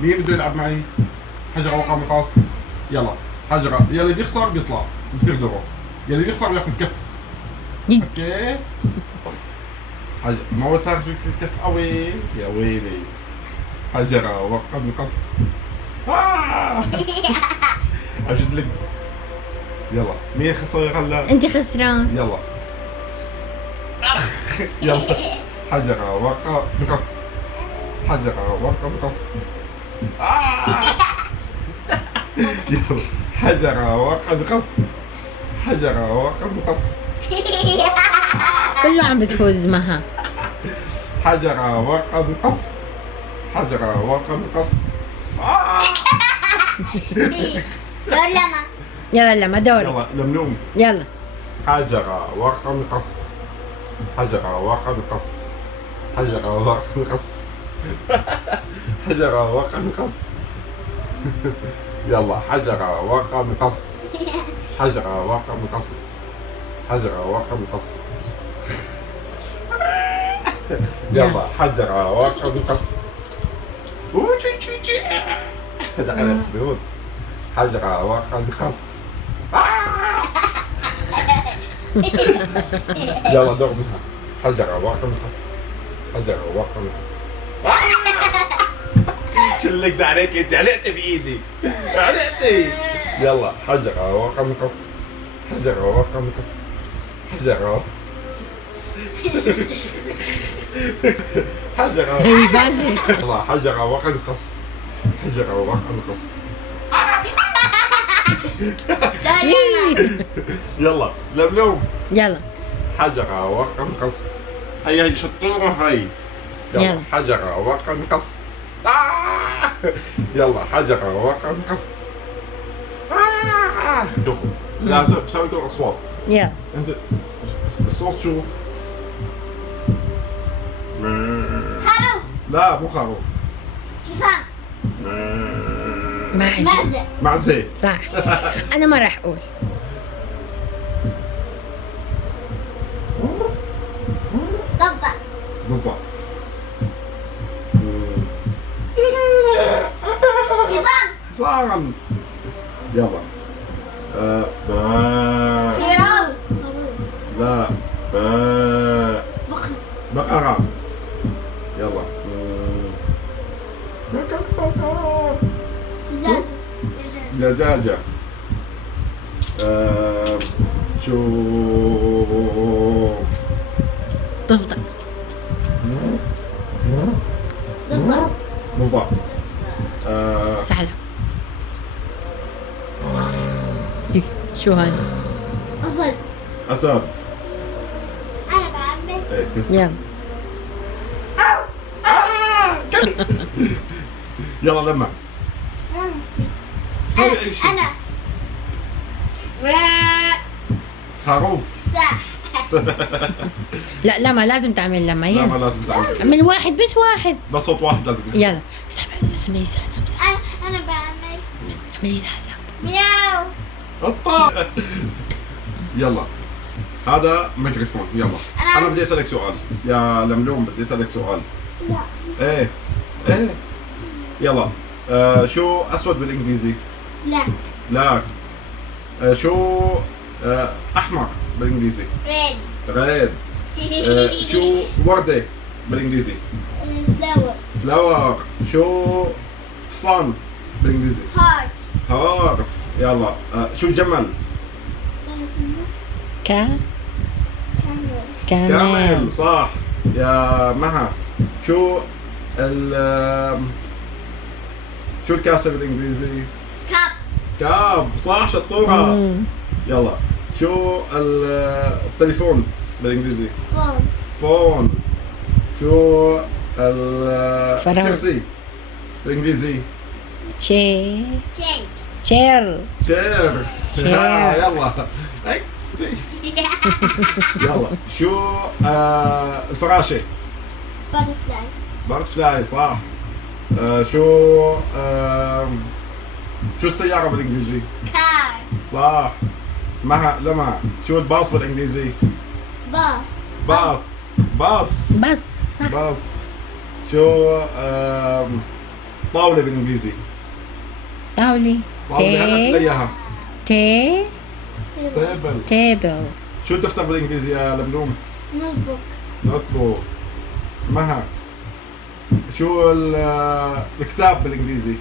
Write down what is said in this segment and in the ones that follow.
مين بده يلعب معي؟ حجر ورقة مقص. يلا حجرة، يلي بيخسر بيطلع بصير دوره، يلي بيخسر بياخذ كف. اوكي حجر ما تعرف الكف قوي يا ويلي. حجرة ورقة مقص. أجد لك. يلا مين خسر هلا؟ انت خسران. يلا يلا حجرة ورقة مقص. حجرة ورقة مقص. يلا حجرة ورقة مقص. حجرة ورقة مقص. كله عم بتفوز معها. حجرة ورقة مقص. حجرة ورقة مقص. دور لما. يلا لما دورك. يلا لملوم. يلا. حجرة ورقة مقص. حجرة ورقة مقص. حجرة ورقة مقص. حجرة ورقة مقص. يلا حجرة ورقة مقص. حجرة ورقة مقص. حجرة ورقة مقص. يلا حجرة ورقة مقص. دخلت الحدود. حجرة ورقة مقص. يلا دور منها. حجرة ورقة مقص. حجرة ورقة مقص. شلك ده عليك انت، علقتي بايدي علقتي. يلا حجرة ورقة مقص. حجرة ورقة مقص. حجرة حجرة هي فازت. يلا حجرة ورقة مقص. حجرة ورقة مقص. دور لما. يلا لملوم. يلا. حجرة ورقة مقص. هي شطورة هاي. يلا. حجرة ورقة مقص. يلا حجرة ورقة مقص. شوفوا لازم بسوي لكم اصوات. يلا. انت الصوت شو؟ خروف. لا مو خروف. حصان. معزة. معزة. معزة. صح. أنا ما راح أقول. ضفدع. ضفدع. حصان. حصان. يلا خروف. لا بخر. بقرة. يلا زاد. دجاجة. شو ضفدع. ضفدع. ضفدع. سهلة. شو هذا؟ أفضل. أسد. أنا بعمل. إيه. يلا. يلا لما سوي أي شيء. أنا. خروف. صح. لا لما لازم تعمل لما. لا ما يلا. لازم تعمل، اعمل واحد بس واحد. بس صوت واحد لازم. يلا. اعملي سهلة. أنا بعمل. اعملي سهلة. مياو. قطة. يلا هذا ميكروفون. يلا أنا بدي أسألك سؤال يا لملوم، بدي أسألك سؤال. لا. إيه إيه يلا شو أسود بالإنجليزي؟ لا. لا شو أحمر بالإنجليزي؟ ريد. ريد. شو وردة بالإنجليزي؟ فلاور. فلاور. شو حصان بالإنجليزي؟ هارت. هورس. يلا شو جمل؟ كا. كامل. كمان. كامل. صح يا مها. شو شو الكاسة بالإنجليزي؟ كاب. كاب. صح شطورة. مم. يلا شو التليفون بالإنجليزي؟ فون. فون. شو فراغ. الكرسي بالإنجليزي؟ تشي. تشين. تشير. شير. شير. يلا أي. يلا شو الفراشة؟ باترفلاي. باترفلاي. صح شو شو السيارة بالإنجليزي؟ كار. صح. لما شو الباص بالإنجليزي؟ باص. باص. بس صح. باص. شو طاولة بالإنجليزي. طاولة. طاولة هلا تي تلاقيها. تي تيبل. تيبل. شو الدفتر بالإنجليزي يا لملوم؟ نوتبوك. نوتبوك. مها. شو الكتاب بالإنجليزي؟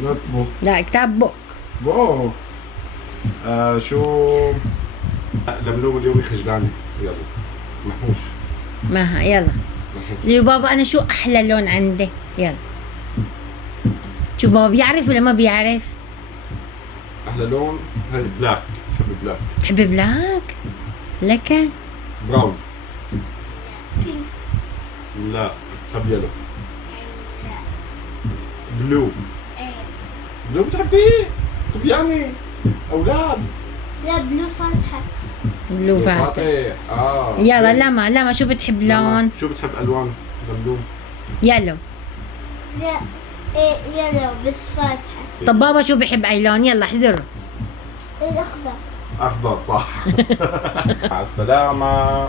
نوتبوك. لا كتاب بوك. واو. شو لملوم اليوم خجلانة. يلا محوش. ما يلا. يا بابا انا شو احلى لون عندي؟ يلا. شو بابا بيعرف ولا ما بيعرف؟ أحلى لون هي بلاك. بحب بلاك. تحب بلاك؟ لك؟ براون. بينك. لا بحب يلو. بلو. بلو بتحبيه؟ صبياني أولاد. لا بلو فاتحة. بلو فاتح. يلا لما شو بتحب لون؟ شو بتحب ألوان بلو؟ يلو. لا يلو بس فاتحة. طب بابا شو بحب اي لون؟ يلا احذره. الأخضر. أخضر صح. مع السلامة.